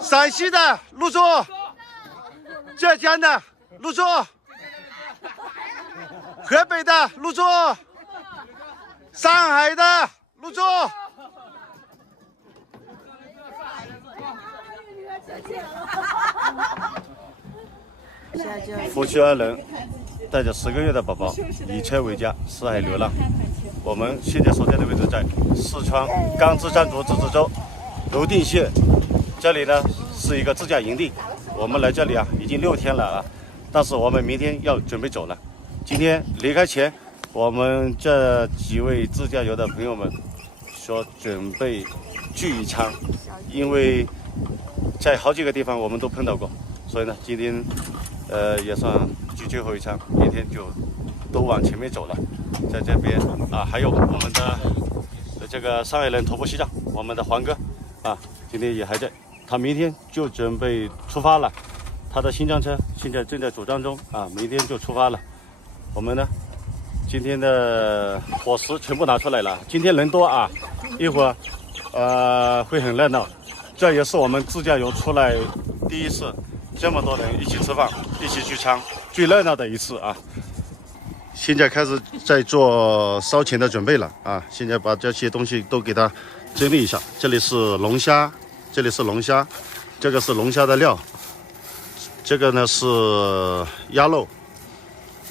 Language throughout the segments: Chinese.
陕西的入住，浙江的入住，河北的入住，上海的入住。夫妻2人带着10个月的宝宝以车为家，四海流浪。我们现在所在的位置在四川甘孜藏族自治州泸定县，这里呢是一个自驾营地。我们来这里已经6天了但是我们明天要准备走了。今天离开前，我们这几位自驾游的朋友们说准备聚一餐，因为在好几个地方我们都碰到过，所以呢今天也算聚最后一餐，明天就都往前面走了。在这边还有我们的这个上海人徒步西藏，我们的黄哥今天也还在，他明天就准备出发了。他的新疆车现在正在组装中明天就出发了。我们呢今天的伙食全部拿出来了，今天人多一会儿会很热闹。这也是我们自驾游出来第一次这么多人一起吃饭一起聚餐，最热闹的一次现在开始在做烧钱的准备了现在把这些东西都给它整理一下。这里是龙虾，这里是龙虾，这个是龙虾的料，这个呢是鸭肉，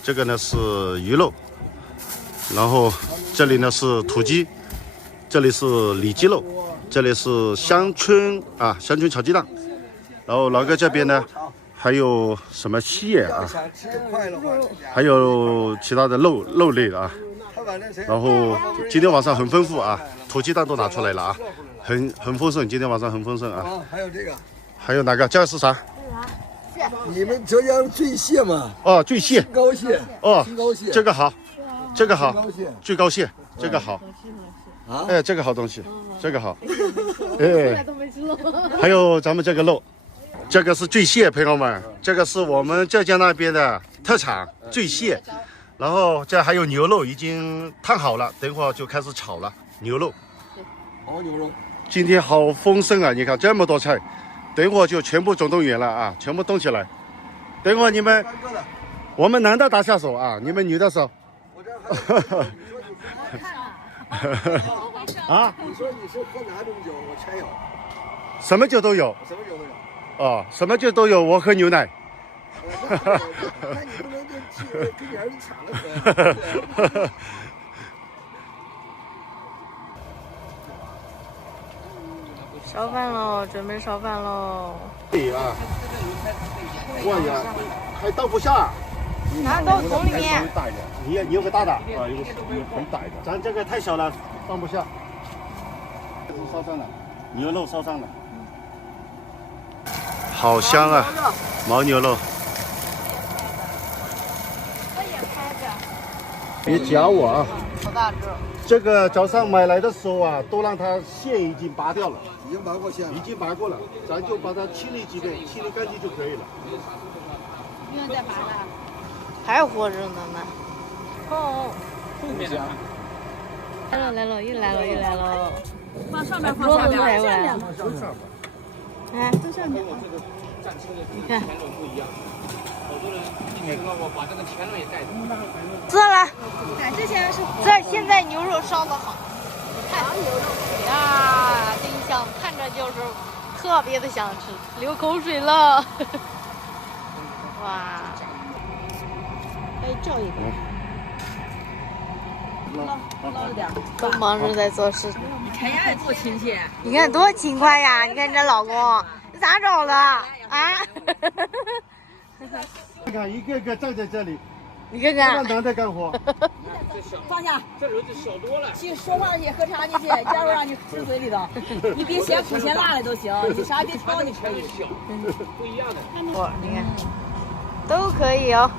这个呢是鱼肉，然后这里呢是土鸡，这里是里脊肉，这里是香椿香椿炒鸡蛋，然后老哥这边呢还有什么蟹还有其他的肉类然后今天晚上很丰富土鸡蛋都拿出来了很丰盛，今天晚上很丰盛还有这个，还有哪个？这个是啥？你们浙江醉蟹吗？醉蟹。青膏蟹。青膏蟹。这个好，这个好，最高蟹，这个好。这个好东西，这个好。还有咱们这个肉。这个是醉蟹，朋友们，这个是我们浙江那边的特产醉蟹。然后这还有牛肉，已经烫好了，等会儿就开始炒了。牛肉，好牛肉，今天好丰盛你看这么多菜，等会儿就全部总动员了全部动起来。等会儿你们，我们男的打下手你们女的手。我这还你说你是喝哪种酒？我全有。什么酒都有。什么酒都有。什么酒都有，我喝牛奶。那你不能跟你儿子抢了喝。烧饭喽，准备烧饭喽。哇呀，还倒不下。拿到桶里面。你有个大的有很大的。咱这个太小了，放不下。烧上了，牛肉烧上了。好香牦牛肉。别夹我好大只。这个早上买来的时候都让它线已经拔掉了。已经拔过线了。已经拔过了，咱就把它清理几遍，清理干净就可以了。不用再拔了。还活着呢。来了，又来了。放上面，放下面。在上面。你看，好多人听到我把这个田螺也带走。吃了。这些是现在牛肉烧得好，看牛肉呀，真香，看着就是特别的想吃，流口水了。哇！照一个。捞一点。都忙着在做事。你看呀，多亲切！你看多勤快呀！你看这老公，你咋找的你看一个个站在这里，你看看，男的干活。放下，这轮子小多了。去说话去，喝茶去，加入让你吃嘴里头。你别嫌苦嫌辣的都行，你啥别挑，你可以。不一样的。你看，都可以哦。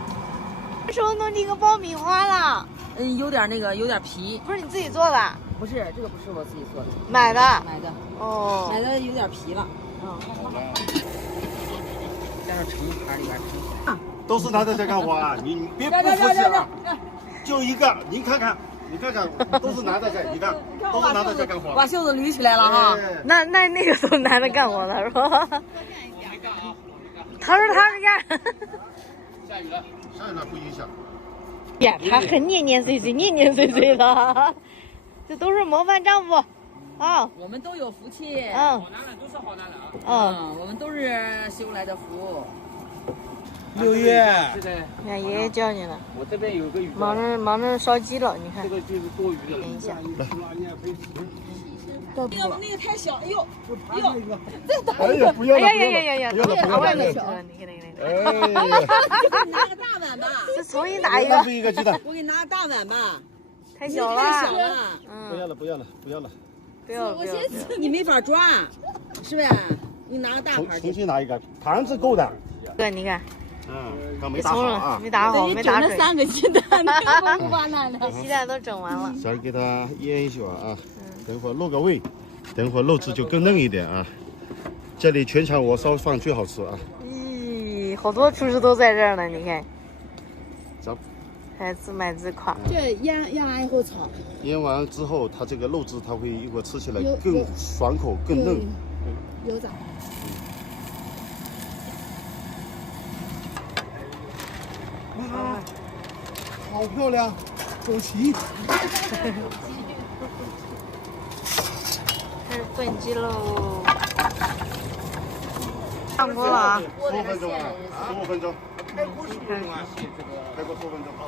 什么时候弄这个爆米花了？有点有点皮。不是你自己做的？不是，这个不是我自己做的。买的。买的有点皮了。加上盛盘里边盛。都是男的在干活你别不服气就一个，您看看，你看看，都是男的在，你看，都是男的在干活。把袖子捋起来了哈。那个都是男的干活的是吧？他说他是干。下雨了，下雨了不影响。呀，他很年岁岁的，这都是模范丈夫啊！我们都有福气。嗯好男人都是好男人啊。我们都是修来的福。6月，是的，你看爷爷叫你了，我这边有个鱼，忙着烧鸡了，你看这。个就是多余的。等一下，那个太小，哎呦，哎呀，不要了，呀，不要了，我也没吃了。了，你看。哎呀，拿个大碗吧。这重新打一浪个，费一个鸡蛋。我给你拿个大碗吧。太小太小了。了，不要了，不要了，不要了。不要了。你没法抓，是不是？你拿个大盘重去。新拿一个，盘子够的。哥，你看，刚没打好啊。没打好，没打准。 3个鸡蛋，不把难的。鸡蛋都整完了。先给它腌一下啊，等会儿入个味，等会儿肉质就更嫩一点啊。这里全场我烧饭最好吃啊。咦，好多厨师都在这儿呢，你看。走。还自卖自夸。这腌完以后炒。腌完之后，它这个肉质它会一会儿吃起来更爽口、更嫩。有咋？哇，好漂亮，走齐。开始炖鸡喽。上锅了啊！15分钟啊，15分钟。开锅15分钟啊，开锅15分钟啊。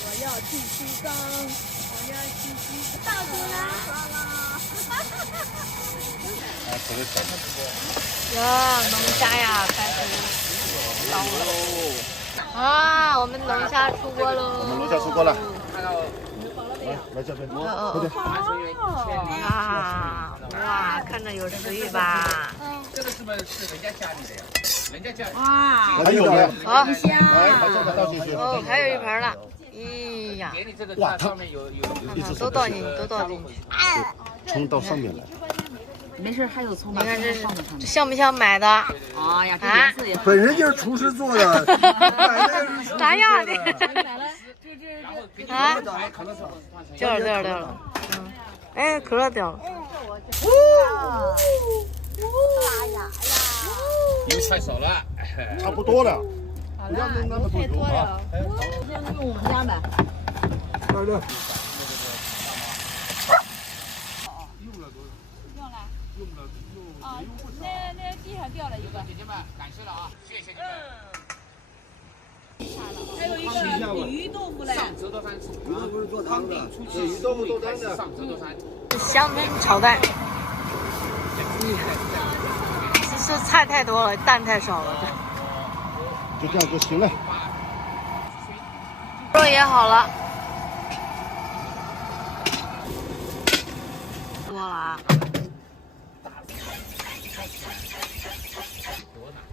我要去西藏，我要去西藏，到处啦！呀，龙虾呀，开始烧喽！啊，我们龙虾出锅喽！我们龙虾出锅了。看到来这边，快点！哇，看着有食欲吧？这个是不是人家家里的呀？人家家里。哇，还有呢。好，来，把这个倒进去。哦，还有一盘呢。咦呀，给你这个它上面有都倒进去，都倒进去。冲到上面来。没事，还有葱你看这是放在上面。像不像买的？哎呀，这颜色也本身就是厨师做的，买的也是咋样的？啊？可乐掉了。哎，可乐掉了。油太少了，差不多了。好了，油太多了。先用我们家买。漂亮。那地上掉了一个。姐姐们感谢了啊，谢谢你们。还有一个鱼豆腐嘞。上折多山，不是做汤的，这鱼豆腐做汤的。上折多山。香椿炒蛋。这菜太多了，蛋太少了。就这样就行了。肉也好了。多了啊。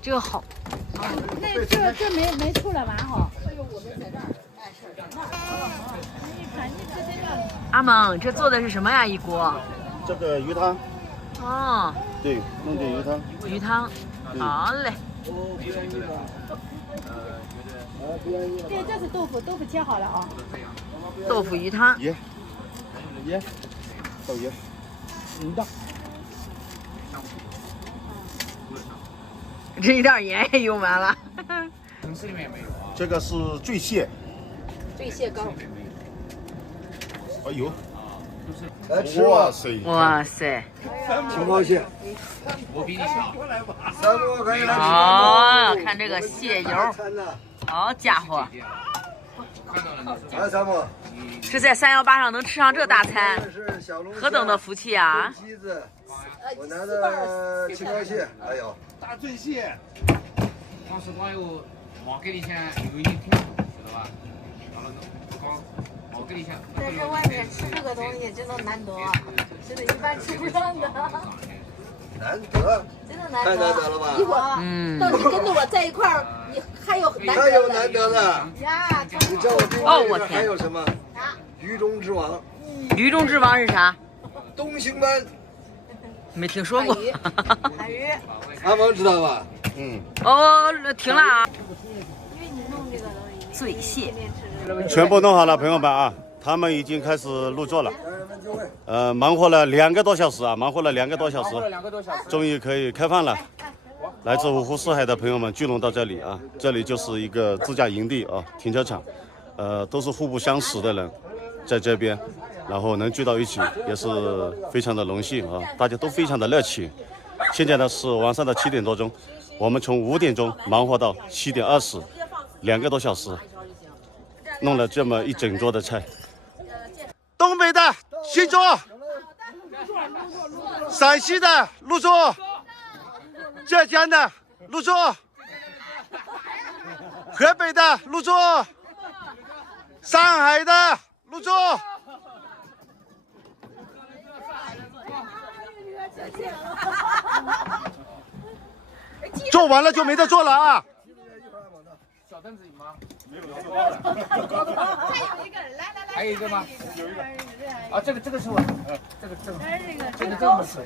这个好。那这没出来完哈。阿猛，这做的是什么呀？一锅。这个鱼汤。哦。对，弄点鱼汤。鱼汤。好嘞。这是豆腐切好了啊。豆腐鱼汤。盐，倒盐。大。这一袋盐也用完了。城市里面没有啊。这个是醉蟹。醉蟹膏。哎呦，来吃吧。哇塞！哇塞！青光蟹，我比你小。 3多可以来吃。哦，看这个蟹油，餐呢？好家伙，来三木，这在318上能吃上这大餐，这是小龙虾何等的福气啊！鸡子，我拿的青光蟹，还有大醉蟹。当时光有毛给你钱，有一天晓得吧？到了不光毛给你钱。在这外面吃这个东西真的难得，真的一般吃不上的。难得，真的太难得了吧？一会儿等你跟着我在一块儿，你还有难还有得的。难得的。呀，你知道我这我天还有什么？鱼中之王，鱼中之王是啥？东星斑，没听说过。海鱼，阿蒙知道吧？哦，停了啊。因为你弄这个东西，醉蟹。全部弄好了，朋友们啊，他们已经开始入座了。忙活了2个多小时啊，忙活了2个多小时，终于可以开饭了。来自五湖四海的朋友们聚拢到这里啊，这里就是一个自驾营地啊，停车场，都是互不相识的人，在这边，然后能聚到一起也是非常的荣幸啊，大家都非常的热情。现在呢是晚上的7点多钟，我们从5点钟忙活到7点20，2个多小时，弄了这么一整桌的菜。东北的新桌，陕西的入座，浙江的入座，河北的入座，上海的入座。做完了就没得做了啊！小凳子有吗？还有一个吗？有一个。啊，这个是我，这个不是。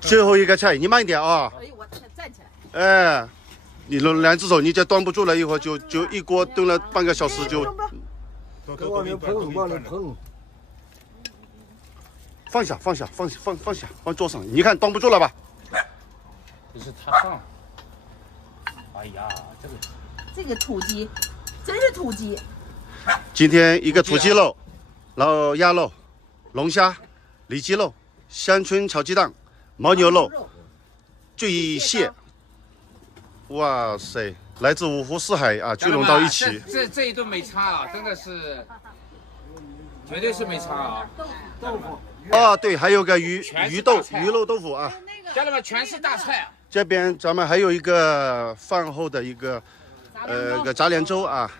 最后一个菜，你慢一点啊！哎呦我天，站起来！哎，你2只手，你这端不住了，一会儿就一锅炖了半个小时就。往里捧，往里捧。放下，放桌上。你看端不住了吧？这是他上。哎呀，这个土鸡，真是土鸡。今天一个土鸡肉，然后鸭肉、龙虾、里脊肉、香椿炒鸡蛋、牦牛肉、醉蟹。哇塞，来自五湖四海啊，聚拢到一起。这一顿没差啊，真的是，绝对是没差啊。豆腐。哦，对，还有个鱼肉豆腐啊。家人们全是大菜啊。这边咱们还有一个饭后的一个个杂粮粥啊，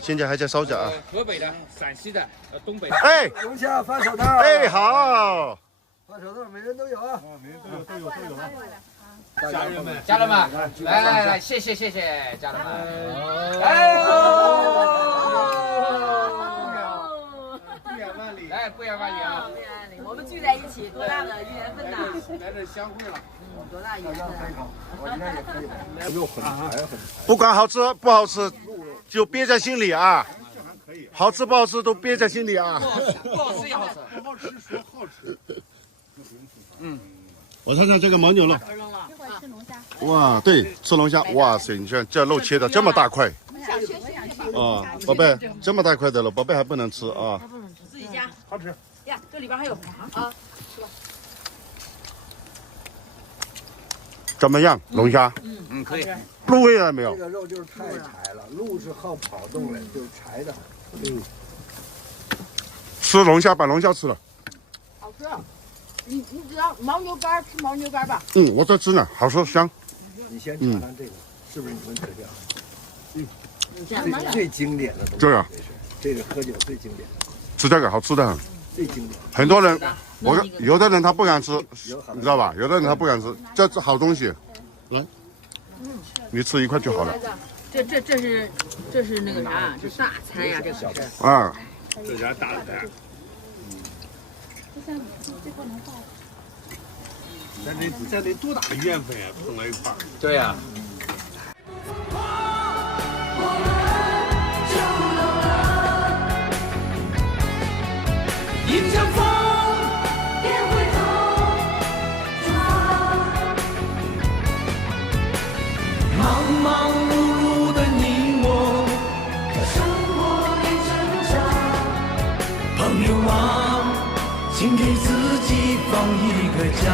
现在还在烧着啊。河北的、陕西的、东北的。哎，龙虾发手套。哎，好。发手套，每人都有啊。每人都有啊。家人们，来，谢谢家人们。哎呦！来，不远万里啊！我们聚在一起，多大的缘分呐！来这相会了，多大缘分！我应该也可以吧。肉很柴很。不管好吃不好吃，就憋在心里啊。好吃不好吃都憋在心里啊。不好吃也好吃，不好吃说好吃。我尝尝这个牦牛肉。哇，对，吃龙虾。哇塞，你看这肉切的这么大块。啊，宝贝，这么大块的肉，宝贝还不能吃啊。自己夹，好吃呀！这里边还有啊，吃吧。怎么样，龙虾？可以。入味了没有这？个肉就是太柴了，鹿是好跑动的，就是柴的。吃龙虾，把龙虾吃了。好吃。你只要牦牛肝，吃牦牛肝吧。我在吃呢，好吃香。你先尝尝这个，是不是你们觉得？最经典的东西。对啊，这个喝酒最经典，吃这个好吃的很。最经典。很多人，有的人他不敢吃，你知道吧？有的人他不敢吃，这是好东西。来，你吃一块就好了。这是那个啥，这大餐呀，这是。啊。这家大餐。咱得多大缘分啊，碰到一块儿。对呀。迎着风，别回头，出发。忙忙碌碌的你我，在生活里挣扎。朋友啊，请给自己放一个假。